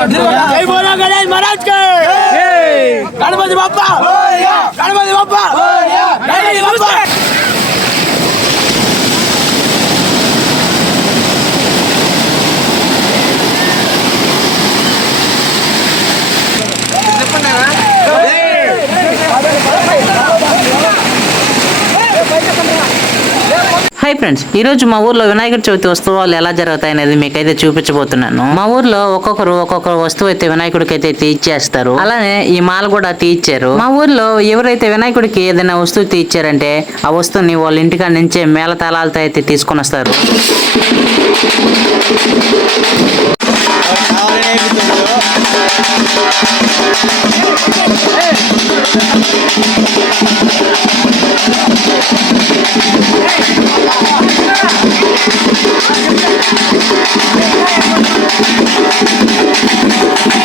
जय बोलो गणेश महाराज के। गणपति बप्पा, गणपति बप्पा, गणपति बप्पा। హాయ్ ఫ్రెండ్స్, ఈ రోజు మా ఊర్లో వినాయకుడి చవితి ఉత్సవాలు ఎలా జరుగుతాయి అనేది మీకైతే చూపించబోతున్నాను. మా ఊర్లో ఒక్కొక్క వస్తువు అయితే వినాయకుడికి అయితే తీర్చేస్తారు. అలానే ఈ మాల కూడా తీర్చారు. మా ఊర్లో ఎవరైతే వినాయకుడికి ఏదైనా వస్తువు తీర్చారంటే ఆ వస్తువుని వాళ్ళ ఇంటికాడ నుంచే మేళతాళాలతో అయితే తీసుకొని వస్తారు.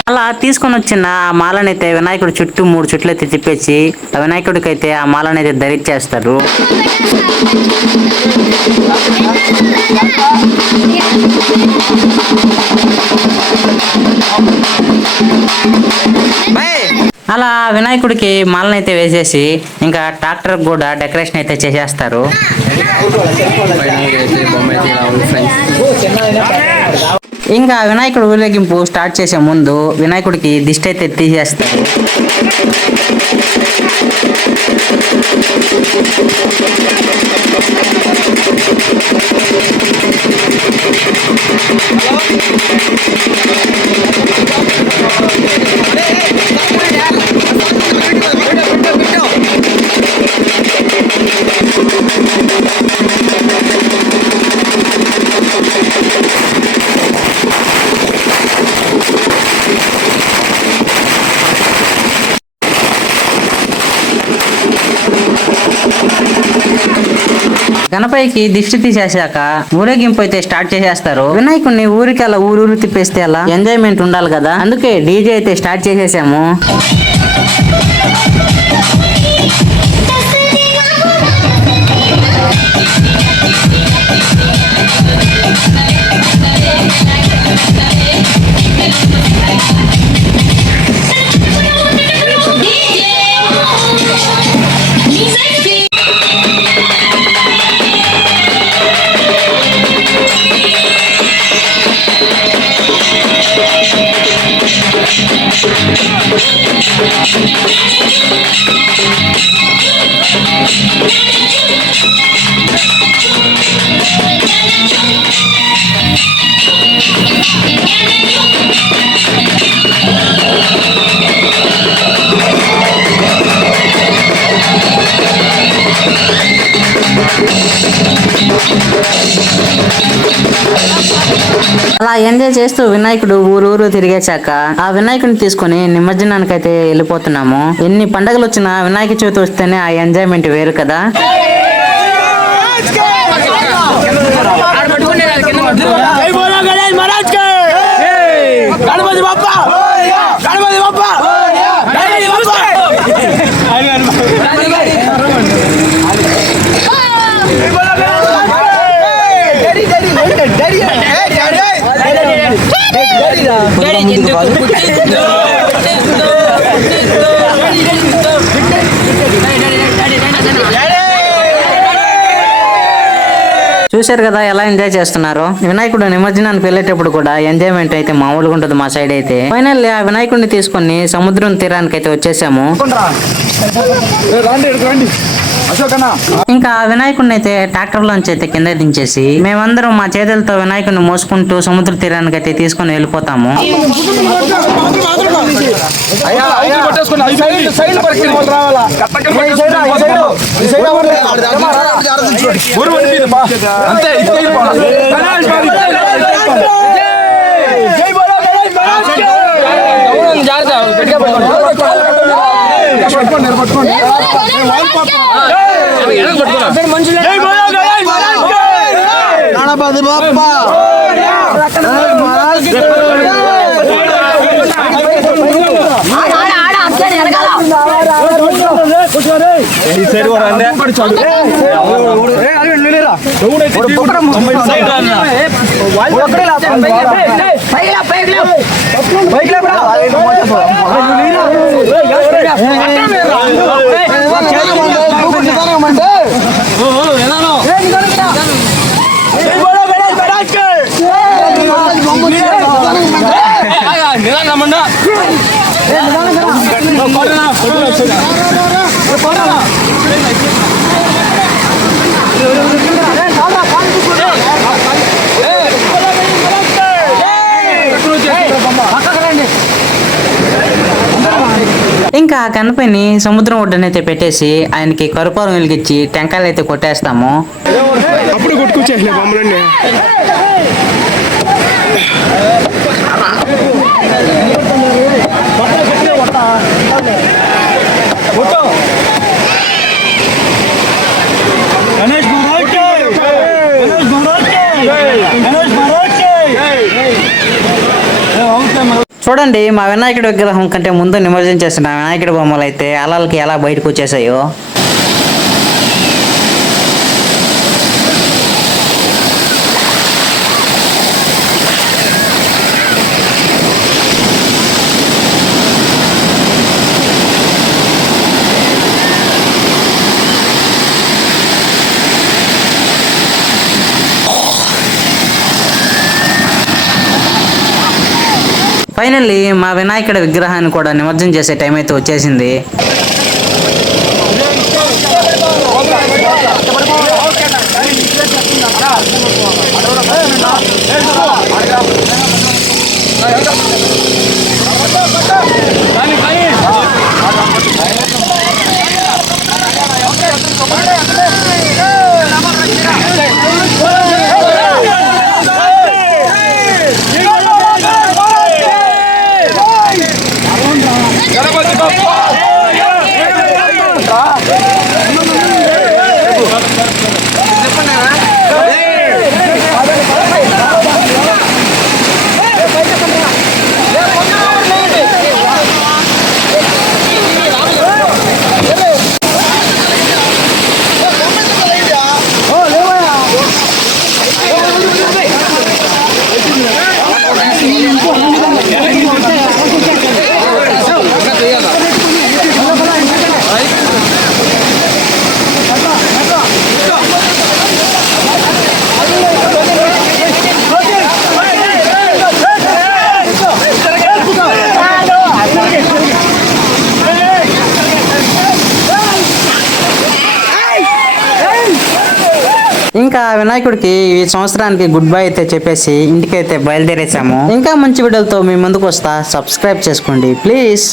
అలా తీసుకొని వచ్చిన ఆ మాలనైతే వినాయకుడి చుట్టూ 3 చుట్లు అయితే తిప్పేసి ఆ వినాయకుడికి అయితే ఆ మాలనైతే ధరించేస్తారు. అలా వినాయకుడికి మాలనైతే వేసేసి ఇంకా ట్రాక్టర్ కూడా డెకరేషన్ అయితే చేసేస్తారు. ఇంకా వినాయకుడు ఊరేగింపు స్టార్ట్ చేసే ముందు వినాయకుడికి దిష్టి అయితే తీసేస్తారు. గణపతికి దిష్టి తీసేసాక ఊరేగింపు అయితే స్టార్ట్ చేసేస్తారు. వినాయకుడిని ఊరికి అలా ఊరు తిప్పేస్తే అలా ఎంజాయ్మెంట్ ఉండాలి కదా, అందుకే డీజే అయితే స్టార్ట్ చేసేసాము. అలా ఎంజాయ్ చేస్తూ వినాయకుడు ఊరు తిరిగేశాక ఆ వినాయకుడిని తీసుకుని నిమజ్జనానికి అయితే వెళ్ళిపోతున్నాము. ఎన్ని పండుగలు వచ్చినా వినాయక చవితి వస్తేనే ఆ ఎంజాయ్మెంట్ వేరు కదా. जय बोलो गणेश महाराज के। गणपति बप्पा, गणपति बप्पा, गणपति बप्पा। చూశారు కదా ఎలా ఎంజాయ్ చేస్తున్నారు. వినాయకుడు నిమజ్జనానికి వెళ్ళేటప్పుడు కూడా ఎంజాయ్మెంట్ అయితే మామూలుగా ఉంటుంది మా సైడ్ అయితే. ఫైనల్ ఆ వినాయకుడిని తీసుకొని సముద్రం తీరానికి అయితే వచ్చేసాము. ఇంకా ఆ వినాయకుడిని అయితే ట్రాక్టర్ లోంచి అయితే కింద దించేసి మేమందరం మా చేతులతో వినాయకుడిని మోసుకుంటూ సముద్ర తీరానికి అయితే తీసుకొని వెళ్ళిపోతాము. गणपति बप्पा ఇంకా ఆ కనపని సముద్రం ఒడ్డునైతే పెట్టేసి ఆయనకి కరుపారం వెలిగించి టెంకాయలు అయితే కొట్టేస్తాము. అప్పుడు కొట్టుకొచ్చేసిన బొమ్మలన్నీ. చూడండి, మా వినాయకుడి విగ్రహం కంటే ముందు నిమజ్జనం చేసిన వినాయకుడి బొమ్మలు అయితే అలలకి ఎలా బయటకు వచ్చేసాయో. ఫైనల్లీ మా వినాయకుడి విగ్రహాన్ని కూడా నిమజ్జనం చేసే టైం అయితే వచ్చేసింది. ఇంకా వినాయకుడికి ఈ సంవత్సరానికి గుడ్ బై అయితే చెప్పేసి ఇంటికైతే బయలుదేరేసాము. ఇంకా మంచి వీడియోలతో మీ ముందుకు వస్తా. సబ్స్క్రైబ్ చేసుకోండి ప్లీజ్.